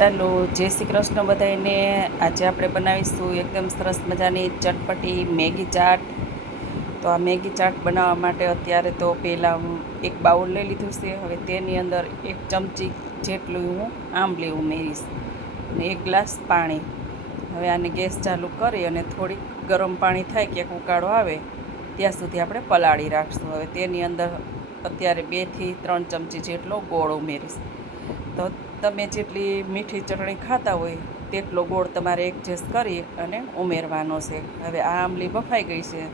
ચાલો જય શ્રી કૃષ્ણ બધાને। આજે આપણે બનાવીશું એકદમ સરસ મજાની ચટપટી મેગી ચાટ। તો આ મેગી ચાટ બનાવવા માટે અત્યારે તો પહેલાં હું એક બાઉલ લઈ લીધું છે। હવે તેની અંદર 1 ચમચી જેટલું હું આંબલી ઉમેરીશ અને 1 ગ્લાસ પાણી। હવે આને ગેસ ચાલુ કરી અને થોડીક ગરમ પાણી થાય કે ઉકાળો આવે ત્યાં સુધી આપણે પલાળી રાખશું। હવે તેની અંદર અત્યારે 2 થી 3 ચમચી જેટલો ગોળ ઉમેરીશ। તો તમે જેટલી મીઠી ચટણી ખાતા હોય તેટલો ગોળ તમારે એડજસ્ટ કરી અને ઉમેરવાનો છે। હવે આ આંબલી બફાઈ ગઈ છે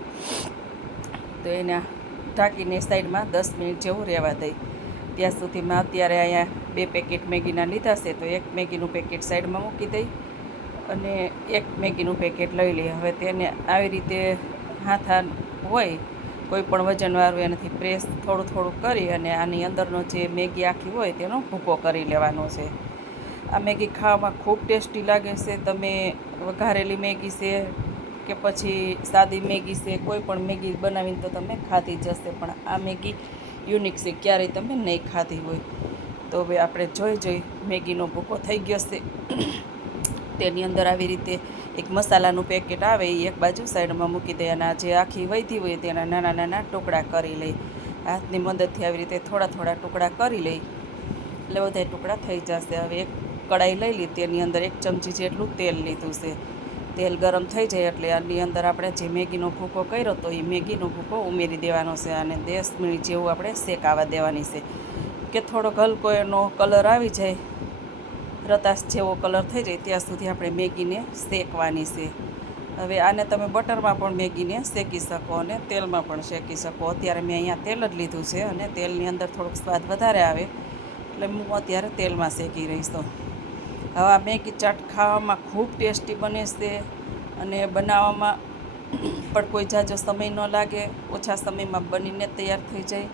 તો એને ઢાંકીને સાઈડમાં 10 મિનિટ જેવું રહેવા દઈ। ત્યાં સુધીમાં અત્યારે અહીંયા 2 પેકેટ મેગીના લીધા છે તો 1 મેગીનું પેકેટ સાઈડમાં મૂકી દઈ અને 1 મેગીનું પેકેટ લઈ લઈએ। હવે તેને આવી રીતે હાથા હોય કોઈ પણ વજનવાળું એનાથી પ્રેસ થોડું થોડું કરી અને આની અંદરનો જે મેગી આખી હોય તેનો ભૂકો કરી લેવાનો છે। આ મેગી ખાવામાં ખૂબ ટેસ્ટી લાગે છે। તમે વઘારેલી મેગી છે કે પછી સાદી મેગી છે, કોઈ પણ મેગી બનાવીને તો તમે ખાધી જ હશે, પણ આ મેગી યુનિક છે, ક્યારેય તમે નહીં ખાધી હોય। તો હવે આપણે જોઈ મેગીનો ભૂકો થઈ ગયો છે। તેની અંદર આવી રીતે એક મસાલાનું પેકેટ આવે એ એક બાજુ સાઈડમાં મૂકી દઈએ અને જે આખી વધી હોય તેના નાના નાના ટુકડા કરી લઈ। હાથની મદદથી આવી રીતે થોડા થોડા ટુકડા કરી લઈ એટલે બધા ટુકડા થઈ જશે। હવે એક કડાઈ લઈ લીધી, તેની અંદર 1 ચમચી જેટલું તેલ લીધું છે। તેલ ગરમ થઈ જાય એટલે આની અંદર આપણે જે મેગીનો ભૂકો કર્યો તો એ મેગીનો ભૂકો ઉમેરી દેવાનો છે અને 10 મિનિટ જેવું આપણે શેકાવા દેવાની છે કે થોડોક હલકો એનો કલર આવી જાય, રતાશ જેવો કલર થઈ જાય ત્યાં સુધી આપણે મેગીને શેકવાની છે। હવે આને તમે બટરમાં પણ મેગીને શેકી શકો અને તેલમાં પણ શેકી શકો। અત્યારે મેં અહીંયા તેલ જ લીધું છે અને તેલની અંદર થોડોક સ્વાદ વધારે આવે એટલે હું અત્યારે તેલમાં શેકી રહીશ। તો હવે આ મેગી ચાટ ખાવામાં ખૂબ ટેસ્ટી બને છે અને બનાવવામાં પણ કોઈ ઝાઝો સમય ન લાગે, ઓછા સમયમાં બનીને તૈયાર થઈ જાય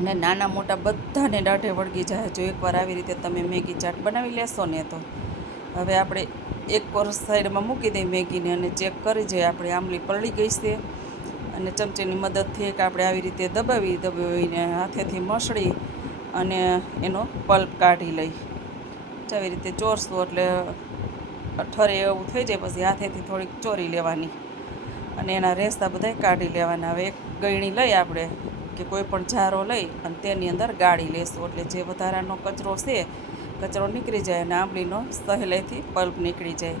અને નાના મોટા બધાને દાઢે વળગી જાય જો એકવાર આવી રીતે તમે મેગી ચાટ બનાવી લેશો ને તો। હવે આપણે એક કોર સાઈડમાં મૂકી દઈએ મેગીને અને ચેક કરી જોઈએ આપણી આંબલી પલળી ગઈ છે અને ચમચીની મદદથી એક આપણે આવી રીતે દબાવીને હાથેથી મસળી અને એનો પલ્પ કાઢી લઈ। આવી રીતે ચોરશું એટલે ઠરે એવું થઈ જાય, પછી હાથેથી થોડીક ચોરી લેવાની અને એના રેસા બધા કાઢી લેવાના। હવે એક ગળણી લઈ આપણે કે કોઈ પણ જારો લઈ અને તેની અંદર ગાળી લેશું એટલે જે વધારાનો કચરો નીકળી જાય અને આંબલીનો સહેલાઈથી પલ્પ નીકળી જાય।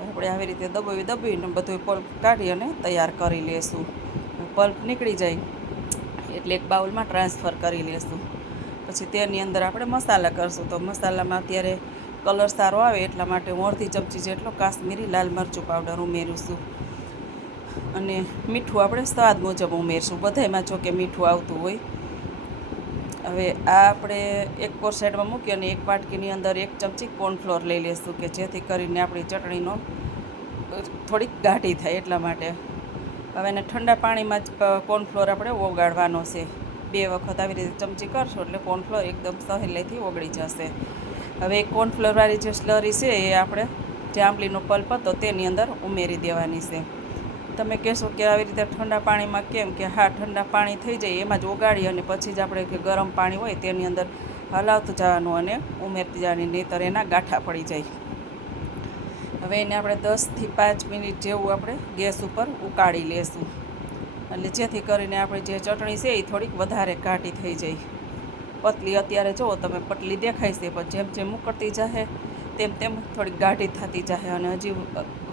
આપણે આવી રીતે દબાવીને બધું પલ્પ કાઢી અને તૈયાર કરી લેશું। પલ્પ નીકળી જાય એટલે એક બાઉલમાં ટ્રાન્સફર કરી લેશું। પછી તેની અંદર આપણે મસાલા કરશું। તો મસાલામાં અત્યારે કલર સારો આવે એટલા માટે હું અડધી ચમચી જેટલો કાશ્મીરી લાલ મરચું પાવડર ઉમેરીશું અને મીઠું આપણે સ્વાદ મુજબ ઉમેરશું, બધામાં જો કે મીઠું આવતું હોય। હવે આ આપણે એક કોર સાઈડમાં મૂકી અને એક વાટકીની અંદર 1 ચમચી કોર્નફ્લોર લઈ લઈશું કે જેથી કરીને આપણી ચટણીનો થોડીક ગાઢી થાય એટલા માટે। હવે એને ઠંડા પાણીમાં જ કોર્નફ્લોર આપણે ઓગાળવાનો છે। 2 વખત આવી રીતે ચમચી કરશો એટલે કોર્નફ્લોર એકદમ સહેલાઈથી ઓગળી જશે। હવે કોર્નફ્લોરવાળી જે સ્લરી છે એ આપણે જે આંબલીનો પલ્પ હતો તેની અંદર ઉમેરી દેવાની છે। તમે કહેશો કે આવી રીતે ઠંડા પાણીમાં કેમ, કે હા ઠંડા પાણી થઈ જાય એમાં જ ઓગાળી અને પછી જ આપણે કે ગરમ પાણી હોય તેની અંદર હલાવતું જવાનું અને ઉમેરતી જવાની, નહીંતર એના ગાંઠા પડી જાય। હવે એને આપણે 10 થી 5 મિનિટ જેવું આપણે ગેસ ઉપર ઉકાળી લેશું એટલે જેથી કરીને આપણી જે ચટણી છે એ થોડીક વધારે ઘાટી થઈ જાય। પતલી અત્યારે જુઓ તમે પતલી દેખાય છે, પણ જેમ જેમ ઉકળતી જશે તેમ તેમ થોડીક ગાઢી થતી જશે અને હજી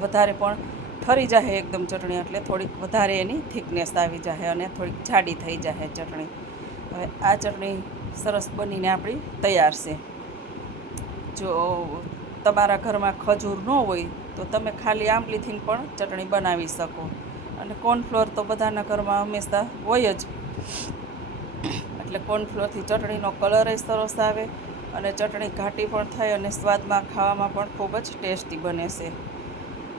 વધારે પણ ઠરી જશે એકદમ ચટણી એટલે થોડીક વધારે એની થિકનેસ આવી જશે અને થોડીક જાડી થઈ જશે ચટણી। હવે આ ચટણી સરસ બનીને આપણી તૈયાર છે। જો તમારા ઘરમાં ખજૂર ન હોય તો તમે ખાલી આંબલીથી પણ ચટણી બનાવી શકો અને કોર્નફ્લોર તો બધાના ઘરમાં હંમેશા હોય જ એટલે કોર્નફ્લોરથી ચટણીનો કલર સરસ આવે અને ચટણી ઘાટી પણ થાય અને સ્વાદમાં ખાવામાં પણ ખૂબ જ ટેસ્ટી બને છે।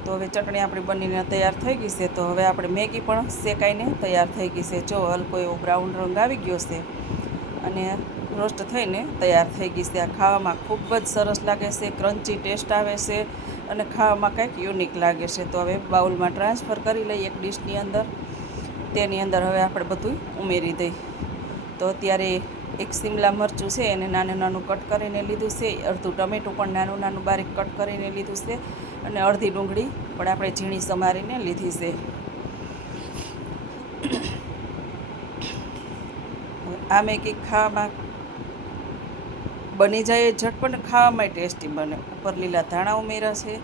તો હવે ચટણી આપણી બનીને તૈયાર થઈ ગઈ છે। તો હવે આપણે મેગી પણ શેકાઈને તૈયાર થઈ ગઈ છે। જો હલકો એવો બ્રાઉન રંગ આવી ગયો છે અને રોસ્ટ થઈને તૈયાર થઈ ગઈ છે। આ ખાવામાં ખૂબ જ સરસ લાગે છે, ક્રન્ચી ટેસ્ટ આવે છે અને ખાવામાં કંઈક યુનિક લાગે છે। તો હવે બાઉલમાં ટ્રાન્સફર કરી લઈએ એક ડીશની અંદર, તેની અંદર હવે આપણે બધું ઉમેરી દઈએ। તો અત્યારે એક શિમલા મરચું છે એને નાનું નાનું કટ કરીને લીધું છે, અડધું ટમેટું પણ નાનું નાનું બારીક કટ કરીને લીધું છે, અને અડધી ડુંગળી પણ આપણે ઝીણી સમારીને લીધી છે. આ મેગી ખાવામાં બની જાય ઝટપટ, ખાવામાં ટેસ્ટી બને. ઉપર લીલા ધાણા ઉમેર્યા છે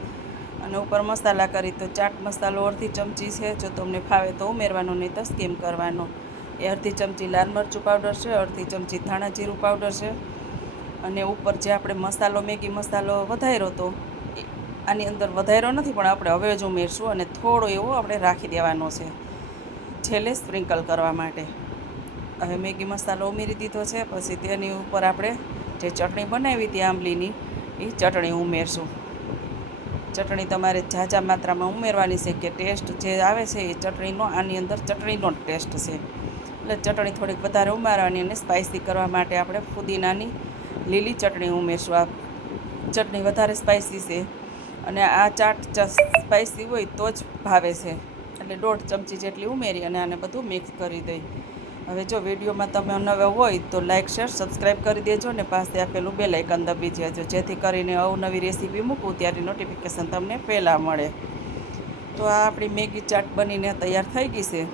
અને ઉપર મસાલા કરી તો ચાટ મસાલો અડધી ચમચી છે, જો તમને ફાવે તો ઉમેરવાનો, નહીં તો સ્કીમ કરવાનો. એ અડધી ચમચી લાલ મરચું પાવડર છે, અડધી ચમચી ધાણા જીરું પાવડર છે, અને ઉપર જે આપણે મસાલો મેગી મસાલો વધાર્યો હતો આની અંદર વધાર્યો નથી, પણ આપણે હવે જ ઉમેરશું, અને થોડો એવો આપણે રાખી દેવાનો છે છેલ્લે સ્પ્રિંકલ કરવા માટે. હવે મેગી મસાલો ઉમેરી દીધો છે. પછી તેની ઉપર આપણે જે ચટણી બનાવી હતી આંબલીની, એ ચટણી ઉમેરશું. ચટણી તમારે ઝાઝા માત્રામાં ઉમેરવાની છે, કે ટેસ્ટ જે આવે છે એ ચટણીનો આની અંદર ચટણીનો ટેસ્ટ છે, એટલે ચટણી થોડીક વધારે ઉમેરવાની. અને સ્પાઇસી કરવા માટે આપણે ફુદીનાની લીલી ચટણી ઉમેરશું. આ ચટણી વધારે સ્પાઇસી છે, અને આ ચાટ સ્પાઇસી હોય તો જ ભાવે છે, એટલે 1.5 ચમચી જેટલી ઉમેરી અને આને બધું મિક્સ કરી દઈ. હવે જો વિડીયોમાં તમે નવા હોય તો લાઇક શેર સબસ્ક્રાઈબ કરી દેજો, ને પાસે આપેલું બેલ આઇકન દબી દેજો, જેથી કરીને અવનવી રેસીપી મૂકું ત્યારે નોટિફિકેશન તમને પહેલાં મળે. તો આ આપણી મેગી ચાટ બનીને તૈયાર થઈ ગઈ છે.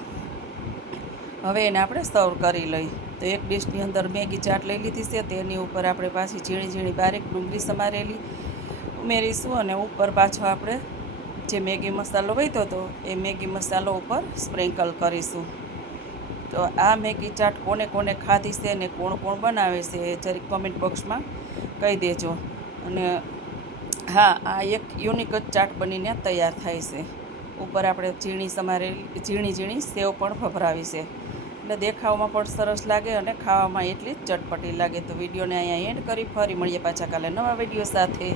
હવે એને આપણે સર્વ કરી લઈ. તો એક ડીશની અંદર મેગી ચાટ લઈ લીધી છે, તેની ઉપર આપણે પાછી ઝીણી ઝીણી બારીક ડુંગળી સમારેલી ઉમેરીશું, અને ઉપર પાછો આપણે જે મેગી મસાલો વધ્યો હતો એ મેગી મસાલો ઉપર સ્પ્રિંકલ કરીશું. તો આ મેગી ચાટ કોને કોને ખાધી છે ને કોણ કોણ બનાવે છે એ જરીક કમેન્ટ બોક્સમાં કહી દેજો. અને હા, આ એક યુનિક જ ચાટ બનીને તૈયાર થાય છે. ઉપર આપણે ઝીણી ઝીણી સેવ પણ ભભરાવી છે, એટલે દેખાવમાં પણ સરસ લાગે અને ખાવામાં એટલી જ ચટપટી લાગે. તો વિડીયોને અહીંયા એન્ડ કરી ફરી મળીએ પાછા કાલે નવા વિડીયો સાથે.